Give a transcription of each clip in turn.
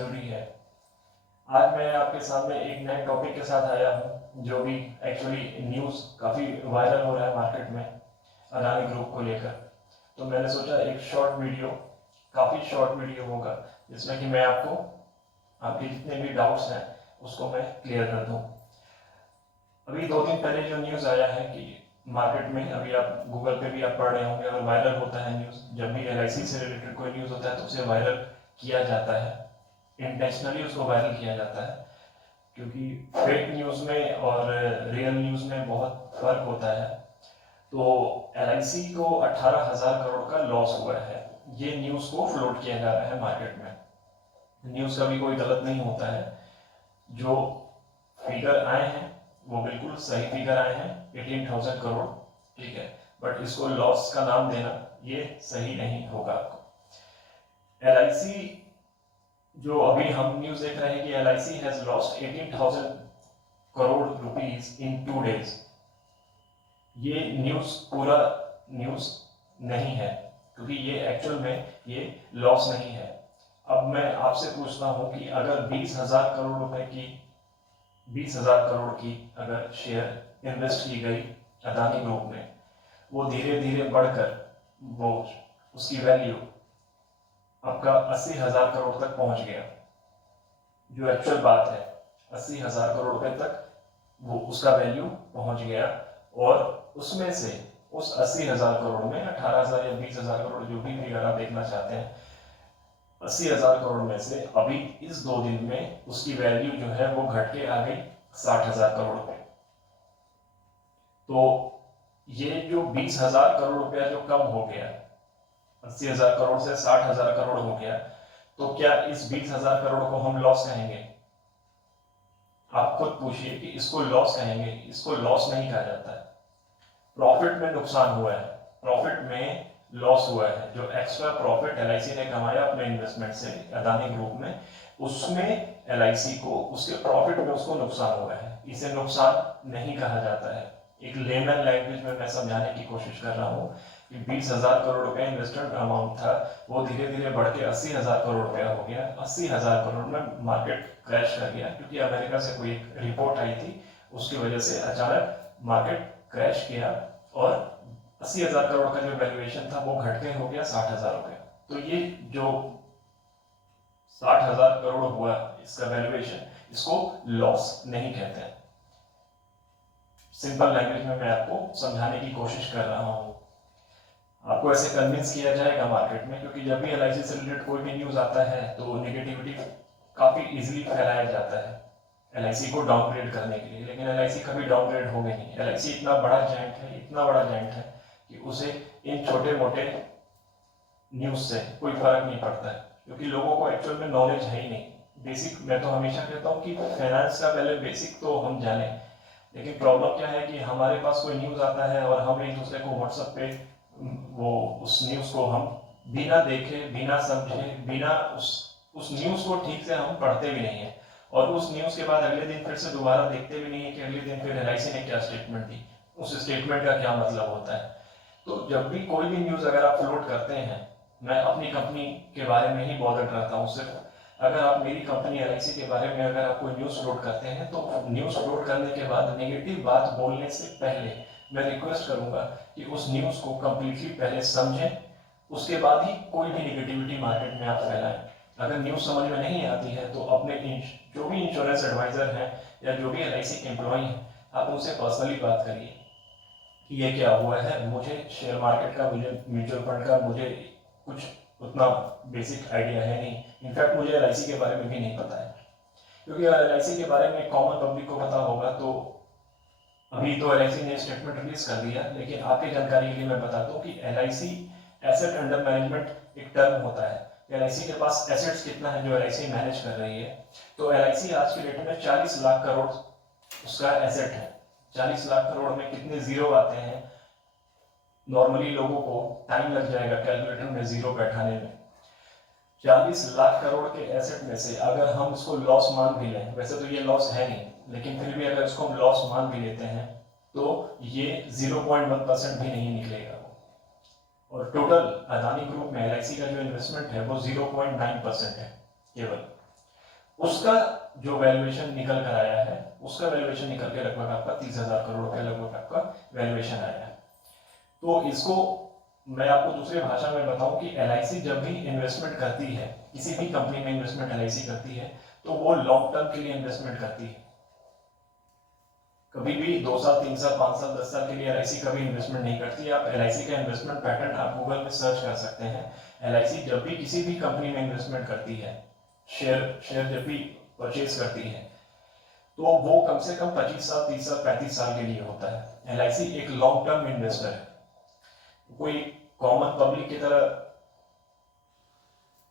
जरूरी है। आज मैं आपके सामने एक नए टॉपिक के साथ आया हूं, जो भी एक्चुअली न्यूज़ काफ़ी वायरल हो रहा है मार्केट में अडानी ग्रुप को लेकर। तो मैंने सोचा एक काफ़ी शॉर्ट वीडियो होगा, जिसमें कि मैं आपको आपके जितने भी डाउट्स हैं उसको मैं क्लियर कर दूं। अभी 2 दिन पहले जो न्यूज़ आया है कि मार्केट में, अभी आप गूगल पे भी आप पढ़ रहे होंगे, अगर वायरल होता है न्यूज़, जब भी एलआईसी से रिलेटेड कोई न्यूज़ होता है तो उसे वायरल किया जाता है, इंटेंशनली उसको वायरल किया जाता है, क्योंकि फेक न्यूज़ में और रियल न्यूज़ में बहुत फर्क होता है। तो एलआईसी को 18,000 करोड़ का लॉस हुआ है, ये न्यूज़ को फ्लोट किया जा रहा है मार्केट में। न्यूज़ का भी कोई गलत नहीं होता है, जो फिगर आए हैं वो बिल्कुल सही फिगर आए हैं, 18,000 करोड़, ठीक है, बट इसको लॉस का नाम देना ये सही नहीं होगा आपको। एलआईसी, जो अभी हम न्यूज़ देख रहे हैं कि LIC has lost 18,000 crore rupees in 2 days, ये न्यूज़ पूरा न्यूज़ नहीं है, क्योंकि ये एक्चुअल में ये लॉस नहीं है। अब मैं आपसे पूछता हूं कि अगर 20,000 करोड़ रुपए की 20,000 करोड़ की अगर शेयर इन्वेस्ट की गई अदानी ग्रुप में, वो धीरे धीरे बढ़कर वो उसकी वैल्यू आपका 80,000 करोड़ तक पहुंच गया, जो एक्चुअल बात है 80,000 करोड़ रुपए तक वो उसका वैल्यू पहुंच गया, और उसमें से उस 80,000 करोड़ में 18,000 या 20,000 करोड़, जो भी फिगर आप देखना चाहते हैं, 80,000 करोड़ में से अभी इस 2 दिन में उसकी वैल्यू जो है वो घट के आ गई 60,000 करोड़ रुपए। तो ये जो 20,000 करोड़ रुपया जो कम हो गया, 80,000 करोड़ से 60,000 करोड़ हो गया, तो क्या इस 20,000 करोड़ को हम लॉस कहेंगे? आप खुद पूछिए कि इसको लॉस कहेंगे? इसको लॉस नहीं कहा जाता है। प्रॉफिट में नुकसान हुआ है, प्रॉफिट में लॉस हुआ है, जो एक्स्ट्रा प्रॉफिट एलआईसी ने कमाया अपने इन्वेस्टमेंट से अदानी ग्रुप में, उसमें एलआईसी को उसके प्रॉफिट में उसको नुकसान हुआ है, इसे नुकसान नहीं कहा जाता है। एक लेमन लैंग्वेज में मैं समझाने की कोशिश कर रहा हूँ कि 20,000 करोड़ रुपए इन्वेस्टमेंट अमाउंट था, वो धीरे धीरे बढ़ के 80,000 करोड़ रुपया हो गया। 80,000 करोड़ में मार्केट क्रैश कर गया, क्योंकि अमेरिका से कोई एक रिपोर्ट आई थी, उसकी वजह से अचानक मार्केट क्रैश किया, और 80,000 करोड़ का जो वैल्यूएशन था वो घट के हो गया 60,000 रुपया। तो ये जो 60,000 करोड़ हुआ इसका वैल्यूएशन, इसको लॉस नहीं कहते हैं। सिंपल लैंग्वेज में मैं आपको समझाने की कोशिश कर रहा हूँ, आपको ऐसे कन्विंस किया जाएगा मार्केट में, क्योंकि जब भी एलआईसी से रिलेटेड कोई भी न्यूज आता है तो नेगेटिविटी काफी इजीली फैलाया जाता है एलआईसी को डाउनग्रेड करने के लिए, लेकिन एलआईसी कभी डाउनग्रेड होगी नहीं। एलआईसी इतना बड़ा जायंट है, इतना बड़ा जायंट है कि उसे इन छोटे मोटे न्यूज से कोई फर्क नहीं पड़ता है, क्योंकि लोगों को एक्चुअल में नॉलेज है ही नहीं। बेसिक, मैं तो हमेशा कहता हूँ कि फाइनेंस का पहले बेसिक तो हम जाने, लेकिन प्रॉब्लम क्या है कि हमारे पास कोई न्यूज आता है और हम एक दूसरे को व्हाट्सएप पे वो उस न्यूज को हम बिना देखे, बिना समझे, बिना उस न्यूज को ठीक से हम पढ़ते भी नहीं है, और उस न्यूज के बाद अगले दिन फिर से दोबारा देखते भी नहीं है कि अगले दिन फिर एलआईसी ने क्या स्टेटमेंट दी, उस स्टेटमेंट का क्या मतलब होता है। तो जब भी कोई भी न्यूज अगर आप फ्लोट करते हैं, मैं अपनी कंपनी के बारे में ही बॉदर रहता हूँ सिर्फ। अगर आप मेरी कंपनी एलआईसी के बारे में अगर आप कोई न्यूज फ्लोट करते हैं, तो न्यूज फ्लोट करने के बाद नेगेटिव बात बोलने से पहले मैं रिक्वेस्ट करूंगा कि उस न्यूज को कंप्लीटली पहले समझें, उसके बाद ही कोई भी निगेटिविटी मार्केट में आप फैलाएं। अगर न्यूज समझ में नहीं आती है तो अपने जो भी इंश्योरेंस एडवाइजर हैं या जो भी एलआईसी के एम्प्लॉय हैं, आप उनसे पर्सनली बात करिए कि ये क्या हुआ है। मुझे शेयर मार्केट का, मुझे म्यूचुअल फंड का मुझे कुछ उतना बेसिक आइडिया है नहीं, इनफैक्ट मुझे एलआईसी के बारे में भी नहीं पता है, क्योंकि अगर एलआईसी के बारे में कॉमन पब्लिक को पता होगा तो अभी तो एलआईसी ने स्टेटमेंट रिलीज कर दिया, लेकिन आपकी जानकारी के लिए मैं बताता हूँ कि एलआईसी एसेट अंडर मैनेजमेंट एक टर्म होता है। एलआईसी के पास एसेट्स कितना है जो एलआईसी मैनेज कर रही है, तो एलआईसी आज के डेट में 40 लाख करोड़ उसका एसेट है। 40 लाख करोड़ में कितने जीरो आते हैं, नॉर्मली लोगों को टाइम लग जाएगा कैलकुलेटर में जीरो बैठाने में। 40 लाख करोड़ के एसेट में से अगर हम इसको लॉस मान भी लें, वैसे तो ये लॉस है नहीं, लेकिन फिर भी अगर इसको हम लॉस मान भी लेते हैं तो ये 0.1% भी नहीं निकलेगा, और टोटल अदानी ग्रुप में एलआईसी का जो इन्वेस्टमेंट है वो 0.9% है केवल। उसका जो वैल्यूएशन निकल कर आया है, उसका वैल्यूएशन निकल के लगभग आपका 30,000 करोड़ के लगभग आपका वैल्यूएशन आया है। तो इसको मैं आपको दूसरी भाषा में बताऊं कि एलआईसी जब भी इन्वेस्टमेंट करती है, किसी भी कंपनी में इन्वेस्टमेंट एलआईसी करती है, तो वो लॉन्ग टर्म के लिए इन्वेस्टमेंट करती है। कभी भी 2 साल 3 साल 5 साल 10 साल के लिए एलआईसी कभी इन्वेस्टमेंट नहीं करती है। आप एलआईसी का इन्वेस्टमेंट पैटर्न आप गूगल में सर्च कर सकते हैं। एलआईसी जब भी किसी भी कंपनी में इन्वेस्टमेंट करती है, शेयर जब भी परचेज करती है, तो वो कम से कम 25 साल 30 साल 35 साल के लिए होता है। एलआईसी एक लॉन्ग टर्म इन्वेस्टर है, कोई कॉमन पब्लिक की तरह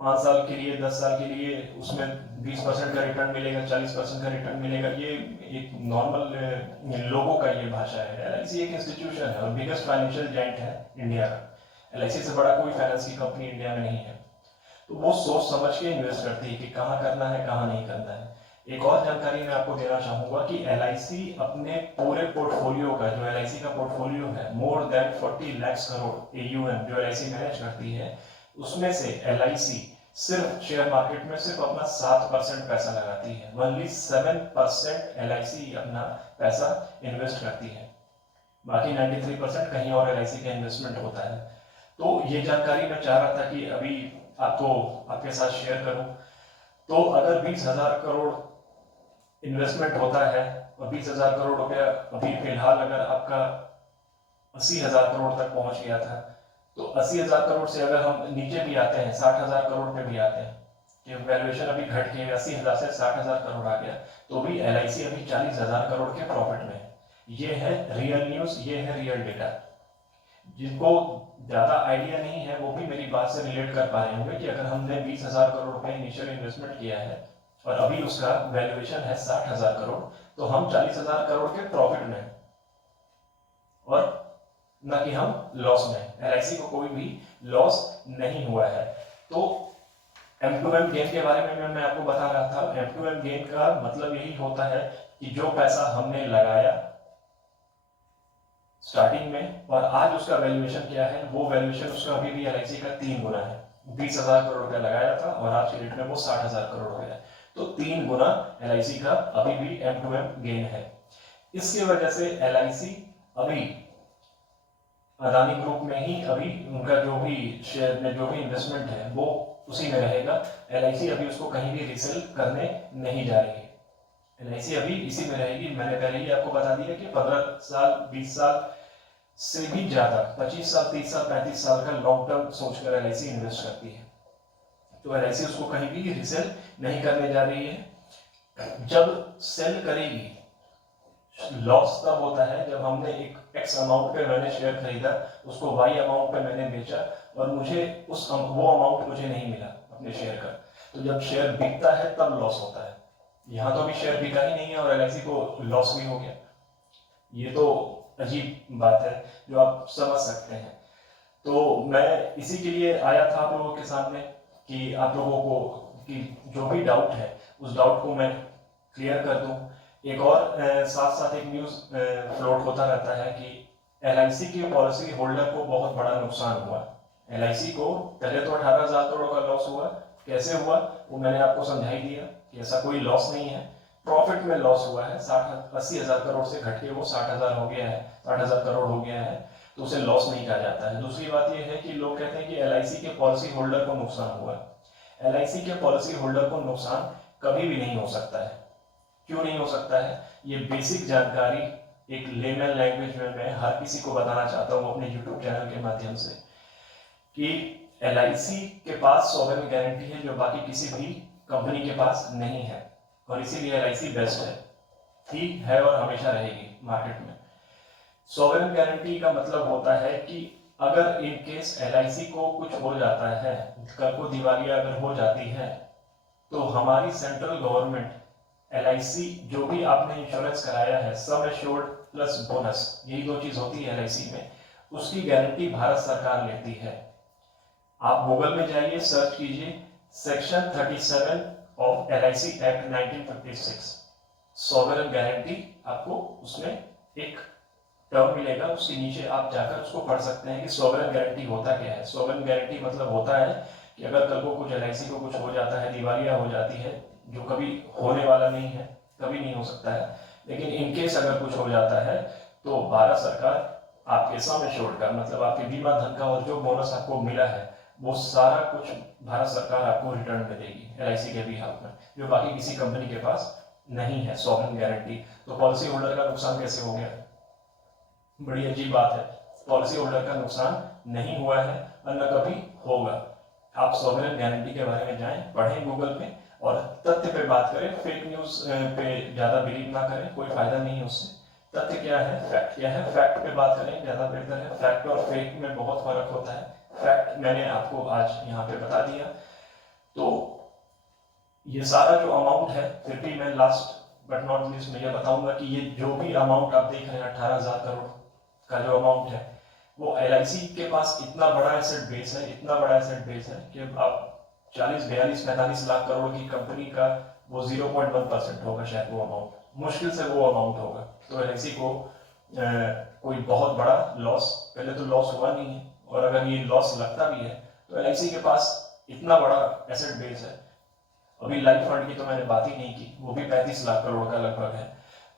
5 साल के लिए 10 साल के लिए उसमें 20% का रिटर्न मिलेगा, 40% का रिटर्न मिलेगा, ये एक नॉर्मल लोगों का ये भाषा है। एलआईसी एक इंस्टीट्यूशन है और बिगेस्ट फाइनेंशियल जाइंट है इंडिया का। एलआईसी से बड़ा कोई फाइनेंस की कंपनी इंडिया में नहीं है। तो वो सोच समझ के इन्वेस्ट करती है कि कहाँ करना है कहाँ नहीं करना है। एक और जानकारी मैं आपको देना चाहूंगा कि एलआईसी अपने पूरे पोर्टफोलियो का, जो एलआईसी का पोर्टफोलियो है, more than 40 lakh crore AUM जो एलआईसी मैनेज करती है, उसमें से एलआईसी सिर्फ शेयर मार्केट में सिर्फ अपना 7% पैसा लगाती है। ओनली 7% एलआईसी अपना पैसा इन्वेस्ट करती है, बाकी 93% कहीं और एलआईसी का इन्वेस्टमेंट होता है। तो ये जानकारी मैं चाह रहा था कि अभी आपको आपके साथ शेयर करूं। तो अगर 20,000 करोड़ इन्वेस्टमेंट होता है और 20,000 करोड़ रुपया अभी फिलहाल अगर आपका 80,000 करोड़ तक पहुंच गया था, तो 80,000 करोड़ से अगर हम नीचे भी आते हैं, 60,000 करोड़ पे भी आते हैं, कि वैल्यूएशन अभी घट के 80,000 से 60,000 करोड़ आ गया, तो भी एलआईसी अभी 40,000 करोड़ के प्रॉफिट में है। ये है रियल न्यूज, ये है रियल डेटा। जिनको ज्यादा आइडिया नहीं है वो भी मेरी बात से रिलेट कर पा रहे होंगे कि अगर हमने 20,000 करोड़ रुपए इनिशियल इन्वेस्टमेंट किया है और अभी उसका वैल्यूएशन है 60,000 करोड़, तो हम 40,000 करोड़ के प्रॉफिट में हैं और न कि हम लॉस में। एलआईसी को कोई भी लॉस नहीं हुआ है। तो M2M गेन के बारे में मैं आपको बता रहा था। M2M गेन का मतलब यही होता है कि जो पैसा हमने लगाया स्टार्टिंग में और आज उसका वैल्यूएशन क्या है, वो वैल्यूएशन उसका अभी भी एलआईसी का 3 गुना है। 20,000 करोड़ रुपया लगाया था और आज के डेट में वो 60,000 करोड़ हो गया, तो 3 गुना एलआईसी का अभी भी M2M गेन है। इसकी वजह से एलआईसी अभी अदानी ग्रुप में ही अभी उनका जो भी शेयर में जो भी इन्वेस्टमेंट है वो उसी में रहेगा। एलआईसी अभी उसको कहीं भी रीसेल करने नहीं जा रही है। एलआईसी अभी इसी में रहेगी। मैंने पहले ही आपको बता दिया कि 15 साल 20 साल से भी ज्यादा 25 साल 30 साल 35 साल का लॉन्ग टर्म सोचकर एलआईसी इन्वेस्ट करती है। तो एलआईसी उसको कहीं भी रीसेल नहीं करने जा रही है। जब सेल करेगी, लॉस तब होता है जब हमने एक एक्स अमाउंट पे मैंने शेयर खरीदा, उसको वाई अमाउंट पे मैंने बेचा और मुझे वो अमाउंट मुझे नहीं मिला अपने शेयर का। तो जब शेयर बिकता है तब लॉस होता है। यहाँ तो अभी शेयर बिका ही नहीं है और एलआईसी को लॉस भी हो गया। ये तो अजीब बात है जो आप समझ सकते हैं। तो मैं इसी के लिए आया था आप लोगों के सामने कि आप लोगों को कि जो भी डाउट है उस डाउट को मैं क्लियर कर दूं। एक और साथ साथ एक न्यूज फ्लोट होता रहता है कि एलआईसी के पॉलिसी होल्डर को बहुत बड़ा नुकसान हुआ। एलआईसी को पहले तो 18,000 करोड़ का लॉस हुआ। कैसे हुआ वो मैंने आपको समझा ही दिया कि ऐसा कोई लॉस नहीं है, प्रॉफिट में लॉस हुआ है। 80,000 करोड़ से घट के वो 60,000 हो गया है, 60,000 करोड़ हो गया है, तो उसे लॉस नहीं कहा जाता है। दूसरी बात यह है कि लोग कहते हैं कि एलआईसी के पॉलिसी होल्डर को नुकसान हुआ। एलआईसी के पॉलिसी होल्डर को नुकसान कभी भी नहीं हो सकता है। क्यों नहीं हो सकता है? ये बेसिक जानकारी एक लेमन लैंग्वेज में मैं हर किसी को बताना चाहता हूँ अपने यूट्यूब चैनल के माध्यम से कि एलआईसी के पास सॉवरेन गारंटी है जो बाकी किसी भी कंपनी के पास नहीं है, और इसीलिए एलआईसी बेस्ट है, थी, है और हमेशा रहेगी मार्केट में। सॉवरेन गारंटी का मतलब होता है कि अगर इन केस एलआईसी को कुछ हो जाता है, कल को दिवालिया अगर हो जाती है, तो हमारी सेंट्रल गवर्नमेंट एलआईसी जो भी आपने इंश्योरेंस कराया है, सम एश्योर्ड प्लस बोनस, यही दो चीज होती है एलआईसी में, उसकी गारंटी भारत सरकार लेती है। आप गूगल में जाइए, सर्च कीजिए section 37 of LIC act 1956, sovereign guarantee, आपको उसमें एक टर्म मिलेगा, उसके नीचे आप जाकर उसको पढ़ सकते हैं कि सॉवरेन गारंटी होता क्या है। सॉवरेन गारंटी मतलब होता है कि अगर कल को कुछ एलआईसी को कुछ हो जाता है, दिवालिया हो जाती है, जो कभी होने वाला नहीं है, कभी नहीं हो सकता है, लेकिन इनकेस अगर कुछ हो जाता है तो भारत सरकार आपके सम एश्योर्ड का, मतलब आपके बीमा धन का और जो बोनस आपको मिला है वो सारा कुछ भारत सरकार आपको रिटर्न में देगी LIC के बिहाफ में, जो बाकी किसी कंपनी के पास नहीं है सॉवरेन गारंटी। तो पॉलिसी होल्डर का नुकसान कैसे हो गया? बड़ी अजीब बात है। पॉलिसी होल्डर का नुकसान नहीं हुआ है और न कभी होगा। आप सॉवरेन गारंटी के बारे में जाएं, पढ़ें गूगल पे और तथ्य पे बात करें। फेक न्यूज पे ज्यादा बिलीव ना करें, कोई फायदा नहीं है उससे। तथ्य क्या है, फैक्ट क्या है, फैक्ट पे बात करें ज्यादा बेहतर है। फैक्ट और फेक में बहुत फर्क होता है। फैक्ट मैंने आपको आज यहाँ पे बता दिया। तो ये सारा जो अमाउंट है, फिर भी मैं लास्ट बट नॉट लीस्ट में ये बताऊंगा कि ये जो भी अमाउंट आप देख रहे हैं 18,000 करोड़ का जो अमाउंट है, वो LIC के पास इतना बड़ा एसेट बेस है, इतना बड़ा एसेट बेस है कि आप 40, 42, 45 लाख करोड़ की कंपनी का वो 0.1% होगा शायद वो अमाउंट, मुश्किल से वो अमाउंट होगा। तो LIC को कोई बहुत बड़ा लॉस, पहले तो लॉस हुआ नहीं है, और अगर ये लॉस लगता भी है तो LIC के पास इतना बड़ा एसेट बेस है। अभी लाइफ फंड की तो मैंने बात ही नहीं की, वो भी 35 लाख करोड़ का लगभग है।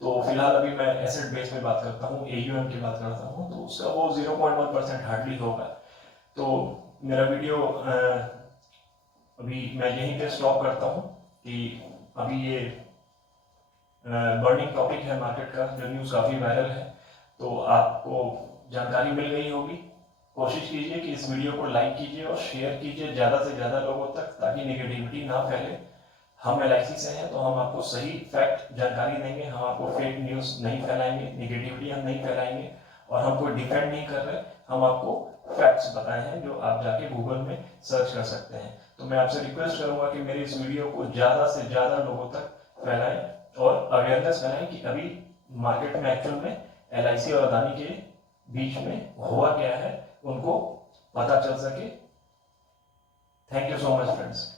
तो फिलहाल अभी मैं एसेट बेस में बात करता हूँ, AUM की बात करता हूँ, तो उसका वो 0.1% हार्डली होगा। तो मेरा वीडियो अभी मैं यहीं पे स्टॉप करता हूँ कि अभी ये बर्निंग टॉपिक है मार्केट का, जो न्यूज़ काफ़ी वायरल है, तो आपको जानकारी मिल गई होगी। कोशिश कीजिए कि इस वीडियो को लाइक कीजिए और शेयर कीजिए ज़्यादा से ज़्यादा लोगों तक, ताकि नेगेटिविटी ना फैले। हम LIC से हैं तो हम आपको सही फैक्ट जानकारी देंगे, हम आपको फेक न्यूज़ नहीं फैलाएंगे, नेगेटिविटी हम नहीं फैलाएंगे, और हम कोई डिफेंड नहीं कर रहे, हम आपको फैक्ट्स बताए हैं जो आप जाके गूगल में सर्च कर सकते हैं। तो मैं आपसे रिक्वेस्ट करूंगा कि मेरे इस वीडियो को ज़्यादा से ज़्यादा लोगों तक फैलाएं और अवेयरनेस फैलाएं कि अभी मार्केट में एक्चुअल में LIC और अदानी के बीच में हुआ क्या है, उनको पता चल सके। Thank you so much friends.